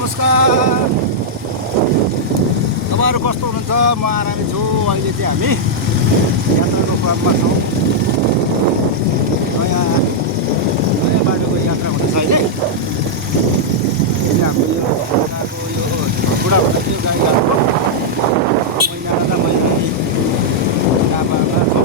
नमस्कार, तपाईँहरू कस्तो हुनुहुन्छ? म आरामै छु। अहिले चाहिँ हामी यात्राको क्रममा छौँ। नयाँ बाटोको यात्रा हुँदैछ अहिले। हाम्रो यो बुढा भन्दा यो गाई घाटको मैला लामामा छौँ।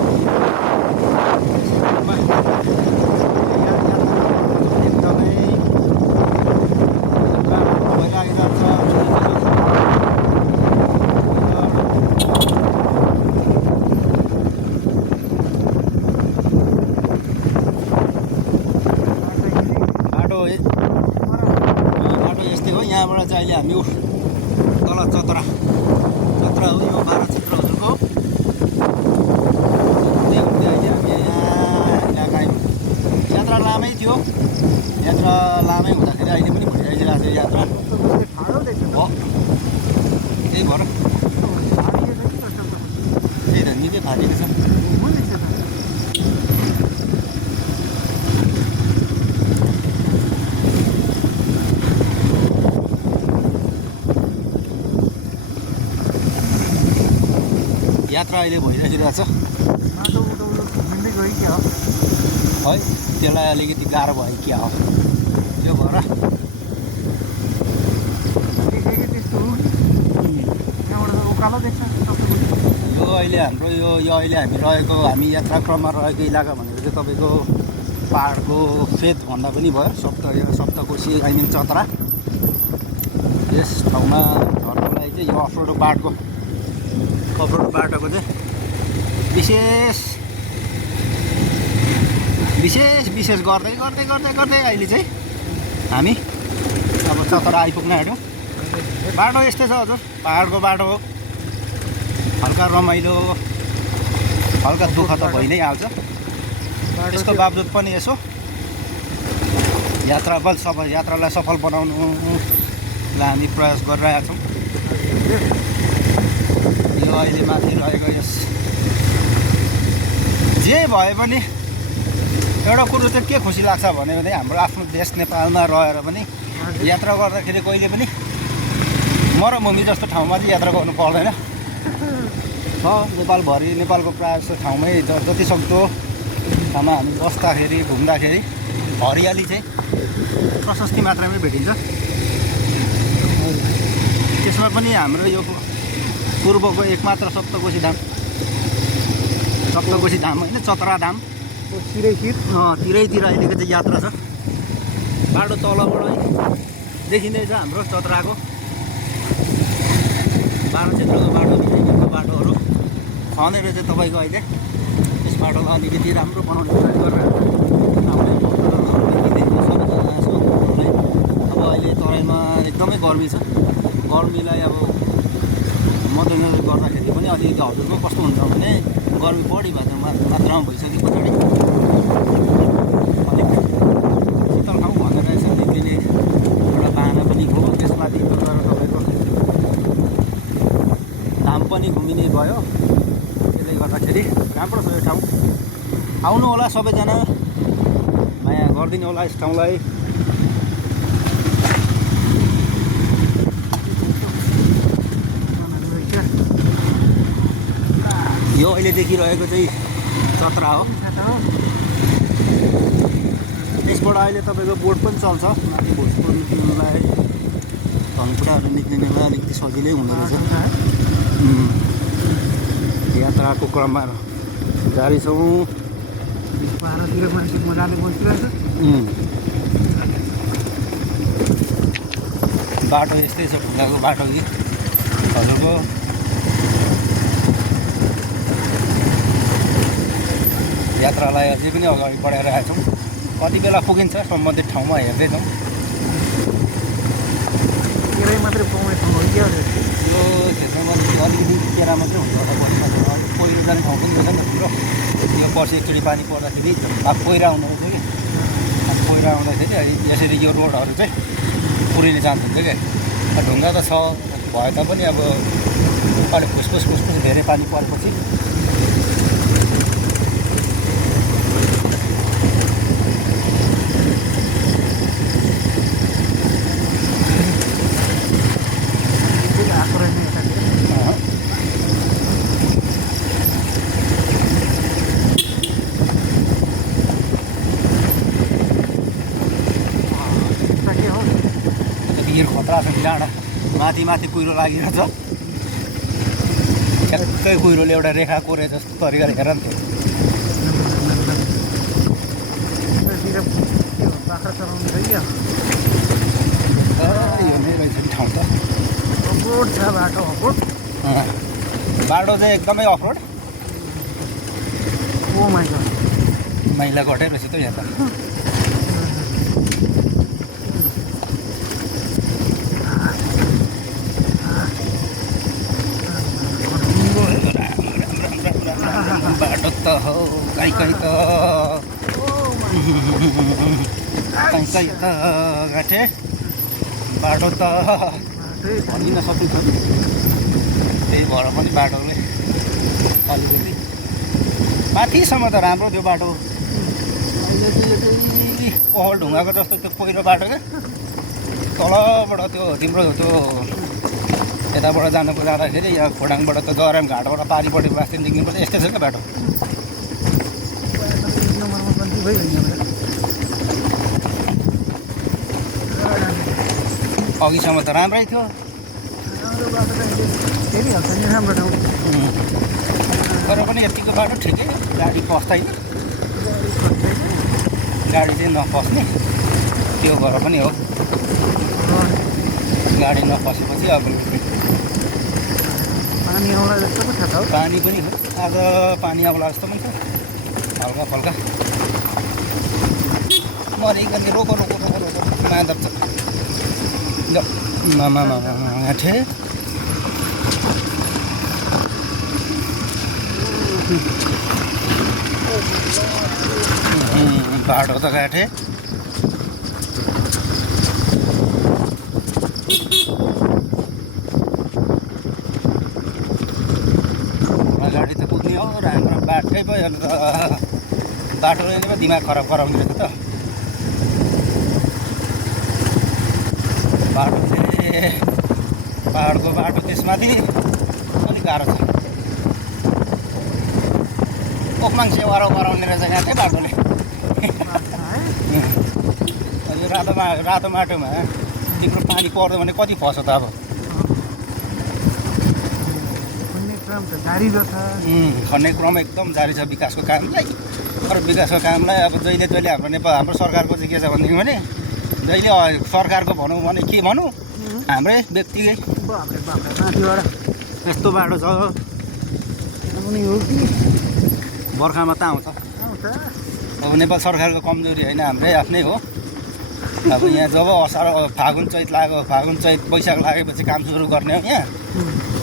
बाटो यस्तै हो। यहाँबाट चाहिँ अहिले हामी तल चतरा हो, यो भारत क्षेत्र हजुरको। हुँदै अहिले हामी यहाँ आयौँ। यात्रा लामै थियो। यात्रा लामै हुँदाखेरि अहिले पनि भइरहेको छ यात्रा। हो त्यही भएर त्यही त निकै फाटेको छ। यात्रा अहिले भइरहेको छ। है त्यसलाई अलिकति गाह्रो भयो क्या हो, त्यो भएर यो अहिले हाम्रो यो अहिले हामी यात्रा क्रममा रहेको इलाका भनेको चाहिँ तपाईँको पाहाडको फेद भन्दा पनि भयो। सप्तकोशी आई मिन चतरा। यस ठाउँमा झर्नलाई चाहिँ यो अफरोड बाटोको चाहिँ विशेष गर्दै अहिले चाहिँ हामी अब चतरा आइपुग्न आँट्यौँ। बाटो यस्तै छ हजुर, पाहाडको बाटो हो। हल्का रमाइलो, हल्का दुःख त भइ नै हाल्छ। त्यसको बावजुद पनि यसो यात्रालाई सफल बनाउनुलाई हामी प्रयास गरिरहेका छौँ। यो अहिले माथि रहेको यस जे भए पनि एउटा कुरो चाहिँ के खुसी लाग्छ भने हाम्रो आफ्नो देश नेपालमा रहेर पनि यात्रा गर्दाखेरि कहिले पनि मरमभूमि जस्तो ठाउँमा चाहिँ यात्रा गर्नु पर्दैन। नेपालभरि नेपालको प्रायः जस्तो ठाउँमै जतिसक्दो ठाउँमा हामी बस्दाखेरि घुम्दाखेरि हरियाली चाहिँ प्रशस्ति मात्रामै भेटिन्छ। त्यसमा पनि हाम्रो यो पूर्वको एकमात्र सप्तकोशी धाम होइन, चतरा धाम तिरैतिर अहिलेको चाहिँ यात्रा छ। बाटो तलबाटै देखिँदैछ हाम्रो चतराको भारत क्षेत्रको बाटोहरू खनेर चाहिँ तपाईँको अहिले यस बाटोलाई अलिकति राम्रो बनाउने प्रयास गरेर अब अहिले तराईमा एकदमै गर्मी छ। गर्मीलाई अब मध्यनजर गर्दाखेरि पनि अलिकति हजुरको कस्तो हुन्छ भने गर्मी बढी मात्रामा भइसके पछाडि अलिक शीतल ठाउँ भनेर यसो निक्लिने एउटा बाहना पनि हो। त्यसमाथि गएर तपाईँको धाम पनि घुमिने भयो। त्यसले गर्दाखेरि राम्रो छ यो ठाउँ। आउनु होला सबैजना, माया गरिदिनु होला यस ठाउँलाई। यो अहिले देखिरहेको चाहिँ चतरा हो। यसबाट अहिले तपाईँको बोट पनि चल्छ। माथि भोजपुर निक्लिनुलाई, धनकुटाहरू निक्लिनुलाई अलिकति सजिलै हुँदो रहेछ। यात्राको क्रममा जारी छौँ। बाटो यस्तै छ, ढुङ्गाको बाटो कि हजुरको। यात्रालाई अझै पनि अगाडि बढाइरहेका छौँ। कति बेला पुगिन्छ सम्बन्धित ठाउँमा हेर्दैछौँ। यो क्षेत्रमा अलिकति केरा मात्रै हुन्छ होला। पहिरो जाने ठाउँ पनि रहेछ नि त ठुलो। यो पर्सि एकचोटि पानी पर्दाखेरि पहिरा हुँदो रहेछ कि। पहिरा आउँदाखेरि यसरी यो रोडहरू चाहिँ पुरिने चान्स हुन्छ क्या। ढुङ्गा त छ भए तापनि अब अलिक फुसफुस धेरै पानी परेपछि हिँड खतरा छ डाँडा माथि माथि कुहिरो लागिरहेछ ठ्याक्कै कुहिरोले एउटा रेखा कोरे जस्तो तरिकाले हेर नि बाख्रा चलाउनु छ क्या यो नै रहेछ नि ठाउँ त अफरोड छ बाटो अफरोड बाटो चाहिँ एकदमै अफरोड ओ माइ गड मैला घटै रहेछ त यहाँ त बाटो त हो कहीँ कहीँ त कहीँ कहीँ त घाटे बाटो त भनि नसकिन्छ नि त्यही भएर पनि बाटोले अलिकति माथिसम्म त राम्रो त्यो बाटो अहिले चाहिँ ओहल ढुङ्गाको जस्तो त्यो पहिरो बाटो क्या तलबाट त्यो तिम्रो त्यो यताबाट जाँदाखेरि यहाँ खोडाङबाट त जराम घाटबाट पारिपट्टि रास्ता निक्लिनुपर्छ यस्तै छ क्या बाटो अघिसम्म त राम्रै थियो तर पनि यतिको बाटो ठिकै गाडी पस्दैन गाडी चाहिँ नपस्ने त्यो भएर पनि हो गाडी नपसेपछि अब पानी आउला जस्तो पो छ त पानी पनि हो आज पानी आउला जस्तो पनि छ हल्का फल्का मरिकन रोको रोको रोको रोको माधव छ आँटे बाटो त गाँठे गाडी त कुद्ने हो र हाम्रो बाटै भयो अन्त बाटोले नै दिमाग खराब गराउने रहेछ त बाटो चाहिँ पाहाडको बाटो त्यसमाथि अलिक गाह्रो छ ओक्माङ सेवारो गराउने रहेछ यहाँ चाहिँ बाटोले यो रातो माटोमा तिम्रो पानी पर्यो भने कति फस्छ त अब खन्ने क्रम एकदम जारी छ विकासको कामलाई तर विकासको कामलाई अब जहिले जहिले हाम्रो सरकारको चाहिँ के छ भनेदेखि भने जहिले सरकारको भनौँ भने के भनौँ हाम्रै व्यक्तिले यस्तो बाटो छ बर्खामा त आउँछ अब नेपाल सरकारको कमजोरी होइन हाम्रै आफ्नै हो अब यहाँ जब असार फागुन चैत वैशाख लागेपछि काम सुरु गर्ने हो यहाँ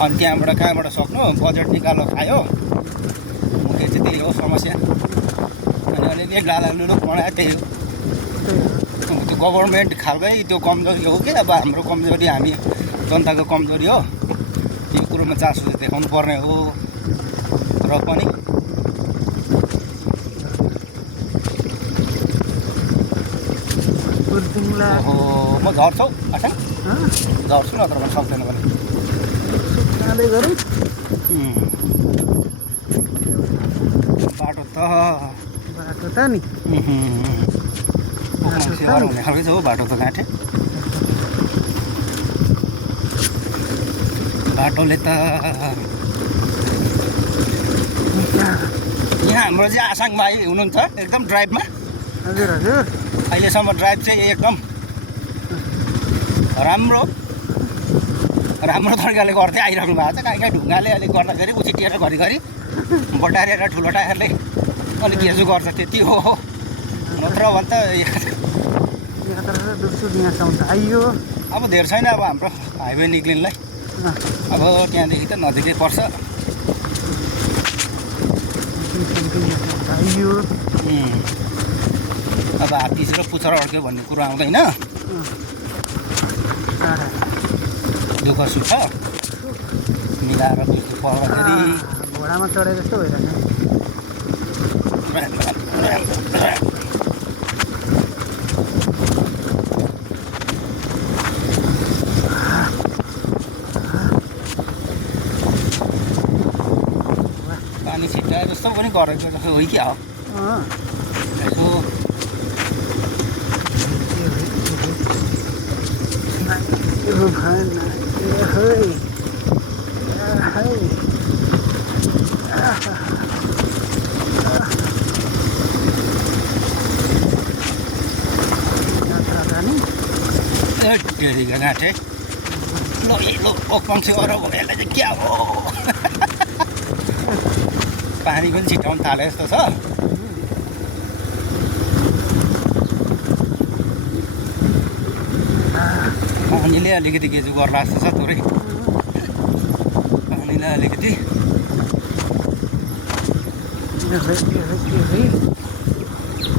अनि कहाँबाट सक्नु बजेट निकाल्नु खायो मुख्य चाहिँ त्यही हो समस्या अनि अलिअलि डाला लुलुक बनायो त्यही हो त्यो गभर्मेन्ट खालकै त्यो कमजोरी हो कि अब हाम्रो कमजोरी हामी जनताको कमजोरी हो यो कुरोमा चासो चाहिँ देखाउनु पर्ने हो र पनि म झर्छौ अच्छा झर्छु नत्र भने सक्दैन भने बाटो त नि हुने खालकै छ हो बाटो त गाँठे बाटोले त यहाँ हाम्रो चाहिँ आसाङ भाइ हुनुहुन्छ एकदम ड्राइभमा हजुर हजुर अहिलेसम्म ड्राइभ चाहिँ एकदम राम्रो तरिकाले गर्दै आइरहनु भएको छ कहीँ ढुङ्गाले अलिक गर्दाखेरि उछिटिएर घरिघरि बटारेर ठुलो टायरले अलिक हेजु गर्छ त्यति हो नत्र भने त अब धेर छैन अब हाम्रो हाइवे निक्लिनलाई अब त्यहाँदेखि त नजिकै पर्छ अब हात्ती र पुच्छर अड्क्यो भन्ने कुरो आउँदैन दुःख सुख मिलाएर त्यस्तो पर्दाखेरि घोडामा चढे जस्तो भइरहेछ पानी छिटाए जस्तो पनि गरेको जस्तो हो क्या हो यसो भएन है यात्रा जाने टेरीका गाँठे ल पंक्षी अरू यसलाई चाहिँ क्या हो पानी पनि छिटाउनु थाले जस्तो छ पानीले अलिकति गेजु गर्ला जस्तो छ थोरै पानीलाई अलिकति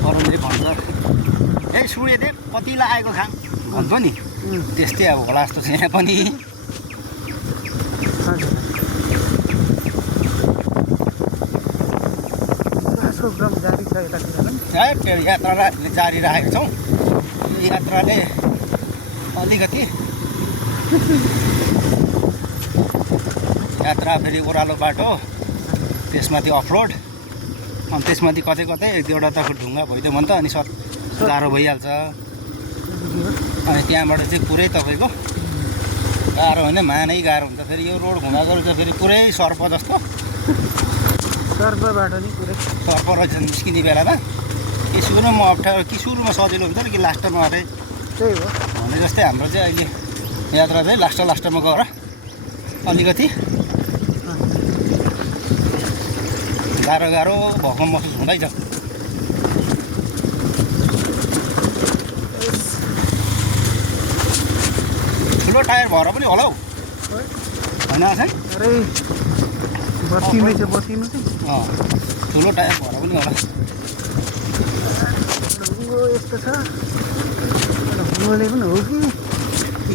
अरूले भन्छ ए सूर्यदेव कति लागेको खाम भन्छ नि त्यस्तै अब होला जस्तो छ यहाँ पनि जारी छ यतातिर त्यो यात्रालाई हामीले जारी राखेका छौँ यो यात्राले अलिकति यात्रा फेरि ओह्रालो बाटो त्यसमाथि अफरोड अनि त्यसमाथि कतै कतै एक दुईवटा त ढुङ्गा भइदियो भने त अनि गाह्रो भइहाल्छ अनि त्यहाँबाट चाहिँ पुरै तपाईँको गाह्रो होइन मानै गाह्रो हुन्छ फेरि यो रोड घुमाएको चाहिँ फेरि पुरै सर्प जस्तो सर्पबाट नि पुरै सर्प रहेछ निस्किने बेलामा कि सुरुमा अप्ठ्यारो कि सुरुमा सजिलो हुन्छ कि लास्टमा अरे त्यही हो भने जस्तै हाम्रो चाहिँ अहिले यात्रा चाहिँ लास्टमा गएर अलिकति गाह्रो भएको महसुस हुँदैछ ठुलो टायर भएर पनि होला हौ होइन चाहिँ अरे बत्तीमै चाहिँ ठुलो टायर भएर पनि होला यस्तो छ हुनुले पनि हो कि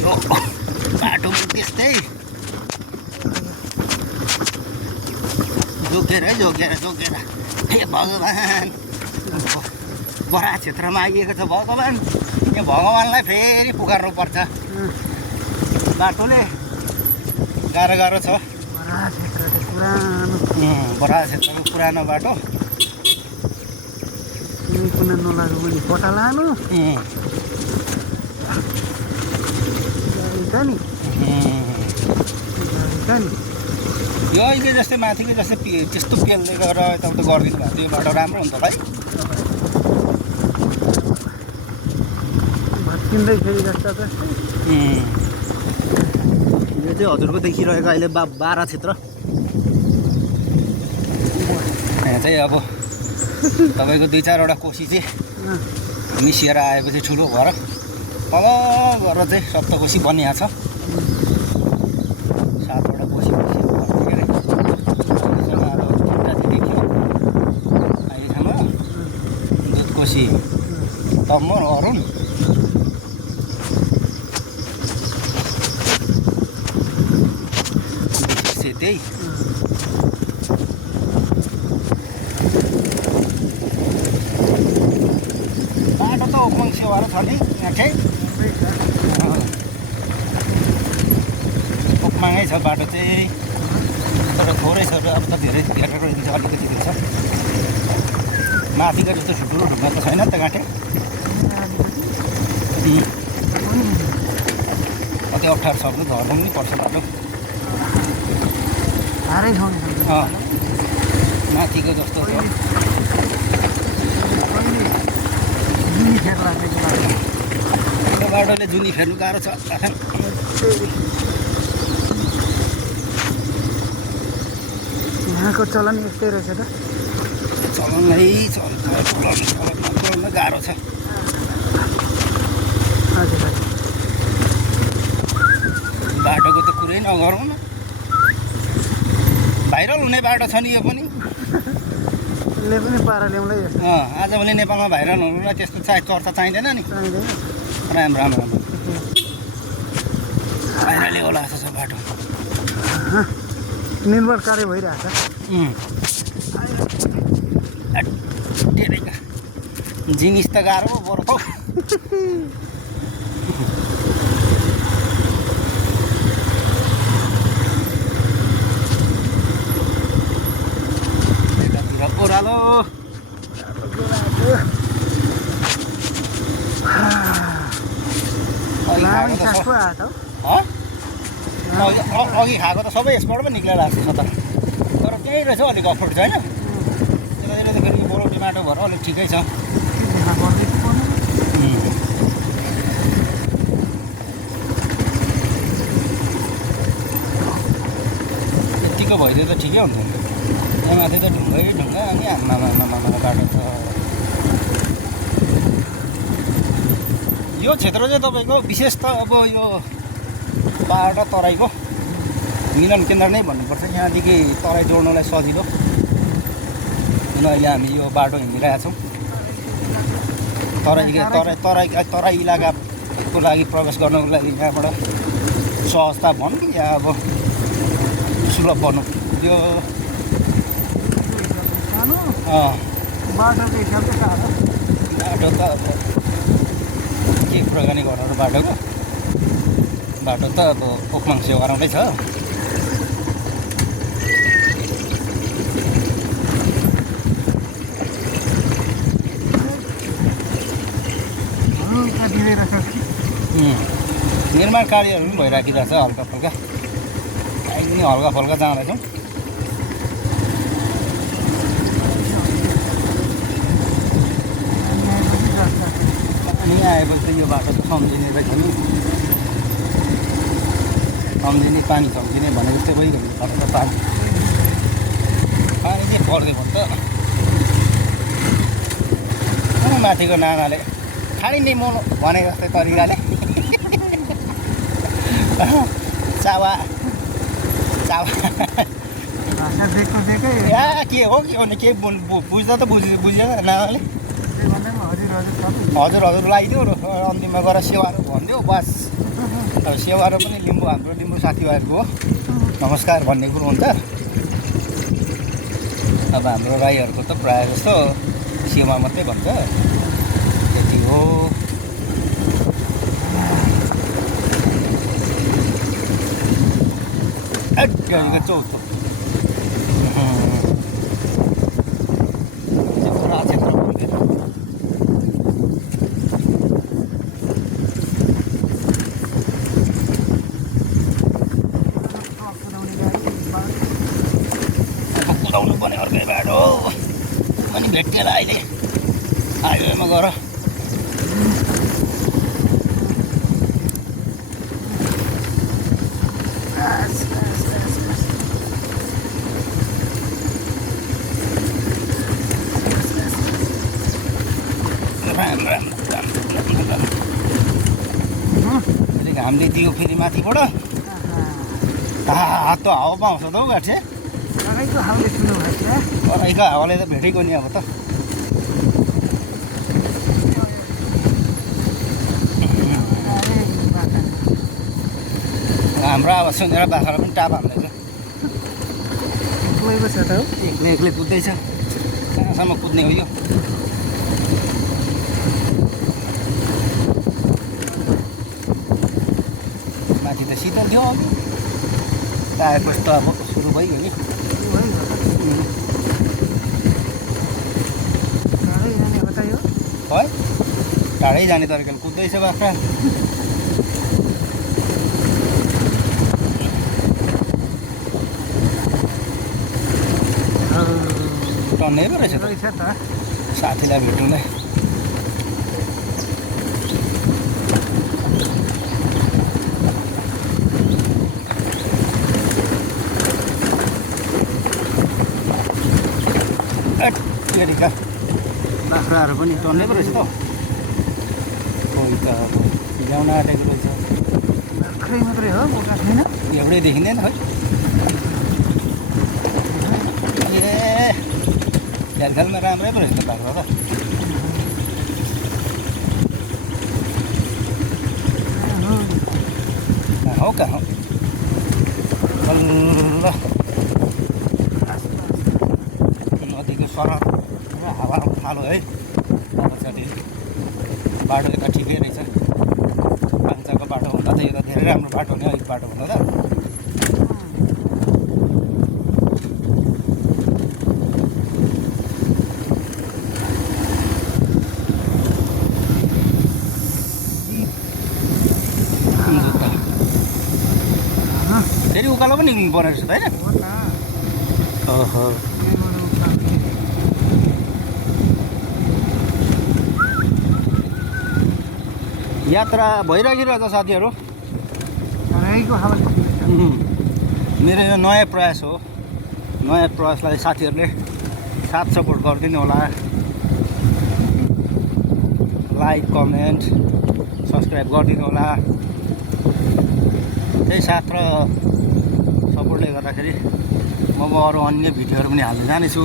यो बाटो पनि त्यस्तै जोगेर हे भगवान् बडा क्षेत्रमा आइएको छ भगवान् यो भगवान्लाई फेरि पुकार्नु पर्छ बाटोले गाह्रो छ बडा क्षेत्रको पुरानो बाटो कुनै नलाग्यो भने पटा लानु गाडी छ नि यो अहिले जस्तै माथिको जस्तै त्यस्तो पेलले गएर यताउता गरिदिनु भएको यो बाटो राम्रो हुन्छ होला है भत्किँदै फेरि जस्तो जस्तै यो चाहिँ हजुरको देखिरहेको अहिले 12 क्षेत्र यहाँ चाहिँ अब तपाईँको 2-4वटा कोसी चाहिँ मिसिएर आएपछि ठुलो भएर तल गरेर चाहिँ सप्तकोशी बनिएको छ 7वटा कोसी के अरे अहिलेसम्म दुधकोशी तम्मर अरुण त्यही बाटो त ओपन सेवाहरू छ नि यहाँ चाहिँ ओपमाङै छ बाटो चाहिँ तर थोरै छ अब त धेरै हेरेर अलिकति छ माथिको जस्तो ठुल्ठुलो ढुङ्गा त छैन नि त गाँठे कति अप्ठ्यारो छ भने झर्नु पनि पर्छ बाटो माथिको जस्तो छ यो बाटोले जुनी फेर्नु गाह्रो छ यहाँको चलन यस्तै रहेछ त चलाउनै चलाउन गाह्रो छ हजुर बाटोको त कुरै नगरौँ न भाइरल हुने बाटो छ नि यो पनि यसले पनि पारा ल्याउँदै आजभोलि नेपालमा भाइरल हुनुलाई त्यस्तो चर्चा चाहिँदैन नि राम्रो भाइरलै होला जस्तो छ बाटो निर्भर कार्य भइरहेछ जिनिस त गाह्रो बरु त ओह्रालो लामी सासको आएको अघि खाएको त सबै यसबाट पो निक्लेर आएको छ तर त्यही रहेछ अलिक अफरोड छ होइन त्यतातिर त फेरि बोलो माटो भएर अलिक ठिकै छ यत्तिको भइदियो त ठिकै हुन्थ्यो यहाँ माथि त ढुङ्गै ढुङ्गा अनि आमामा बाटो छ यो क्षेत्र चाहिँ तपाईँको विशेष त अब यो पहाड र तराईको मिलन केन्द्र नै भन्नुपर्छ यहाँदेखि तराई जोड्नलाई सजिलो किन अहिले हामी यो बाटो हिँडिरहेका छौँ तराई इलाकाको लागि प्रवेश गर्नको लागि यहाँबाट सहजता भनौँ या अब सुलभ भनौँ यो बाटो त अब के कुराकानी गर्नु बाटोको बाटो त अब पोखमाङ सेवा गराउँदै छ निर्माण कार्यहरू पनि भइराखिरहेको छ हल्का फल्का अहिले पनि हल्का फल्का जाँदैछौँ पानी आएपछि त यो बाटो त सम्झिने रहेछ नि सम्झिने पानी सम्झिने भने जस्तै भइगयो त पानी चाहिँ पर्दै भयो त माथिको नानाले खानी नै मोलो भने जस्तै तरिकाले चावा के हो के बुझ्दा त बुझेन नानाले हजुर लगाइदियो अन्तिममा गएर सेवारो भनिदियो बस अब सेवारो पनि लिम्बू हाम्रो लिम्बू साथीभाइहरूको हो नमस्कार भन्ने कुरो हुन्छ अब हाम्रो राईहरूको त प्रायः जस्तो सेवा मात्रै भन्छ त्यति हो चौथो कुदाउनु पर्ने अर्कै बाटो अनि भेटिएला अहिले हाइवेमा गएर घामले दियो फेरि माथिबाट हातो हावा पाउँछ त हौ गाठे तराईको हावाले त भेटेको नि अब त हाम्रो आवाज सुनेर बाख्रा पनि टाप हाल्दैछ एक्लै कुद्दैछ कहाँसम्म कुद्ने हो यो माथि त शीतल थियो अघि आएपछि त अब सुरु भइगयो नि है टाढै जाने तरिकाले कुद्दैछ बाख्रा टन्नै पो रहेछ त साथीलाई भेटौँ नै बाख्राहरू पनि टन्नै पो रहेछ त कोही त ल्याउन आँटेको रहेछ बाख्रै मात्रै हो बोका छैन एउटै देखिँदैन है ए झ्यालखालमा राम्रै पो रहेछ त बाख्रा त हो कहाँ हो ल नदीको सरह हावा थालो है पछाडि बाटो त ठिकै रहेछ पाङ्चाको बाटो हुँदा त यो त धेरै राम्रो बाटो हो नि अलिक बाटो हुँदा त फेरि उकालो पनि निक्लिनु पर्ने रहेछ त होइन? हो त ओहो यहाँबाट उकालो यात्रा भइरहेको साथीहरू। रहेको हावा मेरो यो नयाँ प्रयास हो। नयाँ प्रयासलाई साथीहरूले साथ सपोर्ट गरिदिनु होला। लाइक कमेन्ट सब्सक्राइब गरिदिनु होला। त्यही साथ र सपोर्टले गर्दाखेरि म अरू अन्य भिडियोहरू पनि हाल्न जानेछु।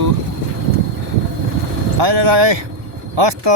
अहिले हस् त।